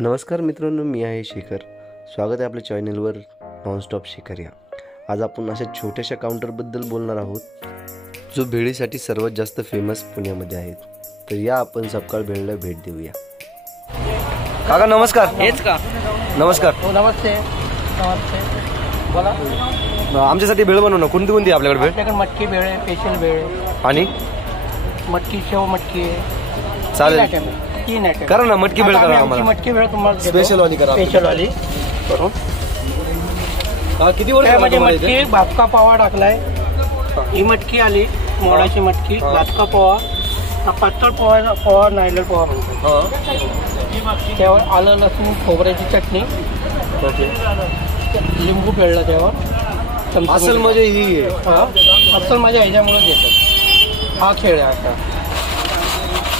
नमस्कार मित्रांनो, मी आहे शेखर. स्वागत आहे आपल्या चॅनलवर नॉनस्टॉप शेखर या. आज आपण अशा छोट्याशा काउंटरबद्दल बोलणार आहोत जो भेळीसाठी सर्वात जास्त फेमस पुण्यामध्ये आहेत. तर या आपण सपकाळ भेळला भेट देऊया. काका नमस्कार. हेच का? नमस्कार. हो नमस्ते. नमस्ते बोला. आमच्यासाठी भेळ बनवू ना. कोणती कोणती आपल्याकडे भेळ? आपल्याकडे मटकी भेळ आहे, स्पेशल भेळ आहे आणि मटकी शेव मटकी आहे. चालेल, तीन आयटम करा ना. मटकी भेळ करा आम्हाला. मटकी भेळ तुम्हाला स्पेशल वाली करा. स्पेशल वाली करून. किती वर्ष त्यामध्ये मटकी भातका पावा टाकलाय. ही मटकी आली मोडाची मटकी, भातका पोहा, हा पातळ पोहा नायलर पोहा म्हणतो. त्यावर आलं लसूण खोबऱ्याची चटणी, लिंबू पिळलं त्यावर. असल म्हणजे ही असल माझ्या ह्याच्यामुळेच येतं. हा खेळ आहे आता.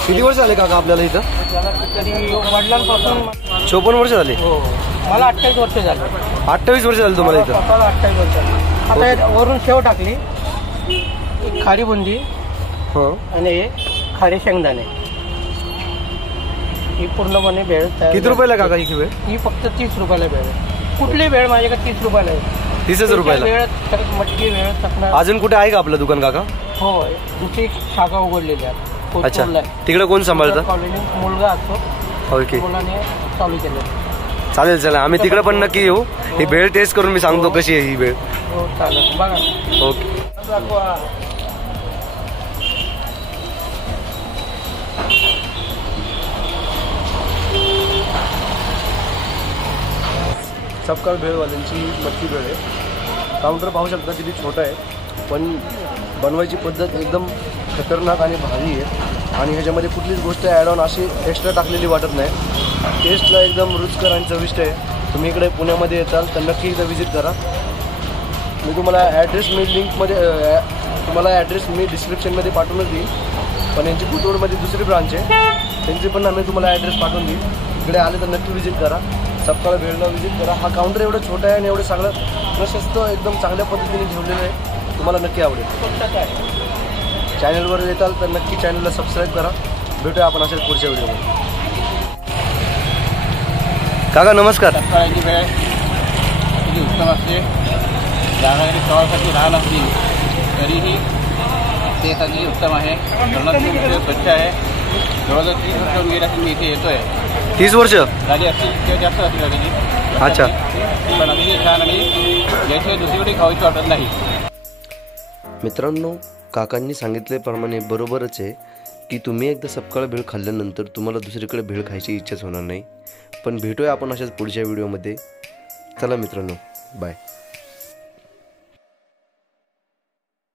किती वर्ष झाले काका आपल्याला इथं? तरी वडिलांपासून 54 वर्ष झाले. हो, मला 28 वर्ष झाले. 28 वर्ष झाले तुम्हाला इथं? स्वतःला 28 वर्ष झाले. आता वरून शेव टाकली, एक खारी बुंदी आणि खारे शेंगदाणे. ही पूर्णपणे भेळ तयार. किती रुपयाला काका ही वेळ? ही फक्त 30 रुपयाला भेळ आहे. कुठली भेळ माझ्याकडे 30 रुपयाला आहे. 30 रुपयाला वेळ मटकी वेळ टाकणार. अजून कुठे आहे का आपलं दुकान काका? हो, दुसरी शाखा उघडलेली आहे. अच्छा, तिकडे कोण सांभाळतं? कॉलनी मुलगा असतो. ओके, मुलाने चालू केलं. चालेल चला, आम्ही तिकडे पण नक्की येऊ. ही भेळ टेस्ट करून मी सांगतो कशी आहे ही भेळ. हो चालेल, बघा. ओके. सपकाळ भेळवाल्यांची मटकी भेळ आहे. काउंटर पाहू शकता किती छोटा आहे, पण बनवायची पद्धत एकदम खतरनाक आणि भारी आहे. आणि ह्याच्यामध्ये कुठलीच गोष्ट ॲड ऑन अशी एक्स्ट्रा टाकलेली वाटत नाही. टेस्टला एकदम रुचकर आणि चविष्ट आहे. तुम्ही इकडे पुण्यामध्ये येताल तर नक्की इथं व्हिजिट करा. मी तुम्हाला ॲड्रेस मी डिस्क्रिप्शनमध्ये पाठवूनच देईन. पण यांची कुतोडमध्ये दुसरी ब्रांच आहे, त्यांची पण आम्ही तुम्हाला ॲड्रेस पाठवून देईन. इकडे आले तर नक्की व्हिजिट करा. सपकाळ भेळला व्हिजिट करा. हा काउंटर एवढं छोटा आहे आणि एवढं सगळं प्रशस्त एकदम चांगल्या पद्धतीने ठेवलेलं आहे. तुम्हाला नक्की आवडेल. चॅनलवर येताल तर नक्की चॅनलला सबस्क्राईब करा. भेटूया आपण असेच पुढच्या व्हिडिओमध्ये. काका नमस्कार. सकाळची वेळ किती उत्तम असते. जागा जरी प्रवासाची लहान असली तरीही ते सगळी उत्तम आहे. स्वच्छ आहे. जवळजवळ 30 वर्ष होऊन गेले असेल मी इथे येतोय. 30 वर्ष झाली असतील किंवा जास्त असतील त्याची. अच्छा, पण अतिशय छान आणि याशिवाय दुसरीकडे खाऊची वाटत नाही. मित्रांनो, काकांनी सांगितल्याप्रमाणे बरोबरच आहे की तुम्ही एकदा सपकाळ भेळ खाल्ल्यानंतर तुम्हाला दुसरीकडे भेळ खायची इच्छाच होणार नाही. पण भेटूया आपण अशाच पुढच्या व्हिडिओमध्ये. चला मित्रांनो, बाय.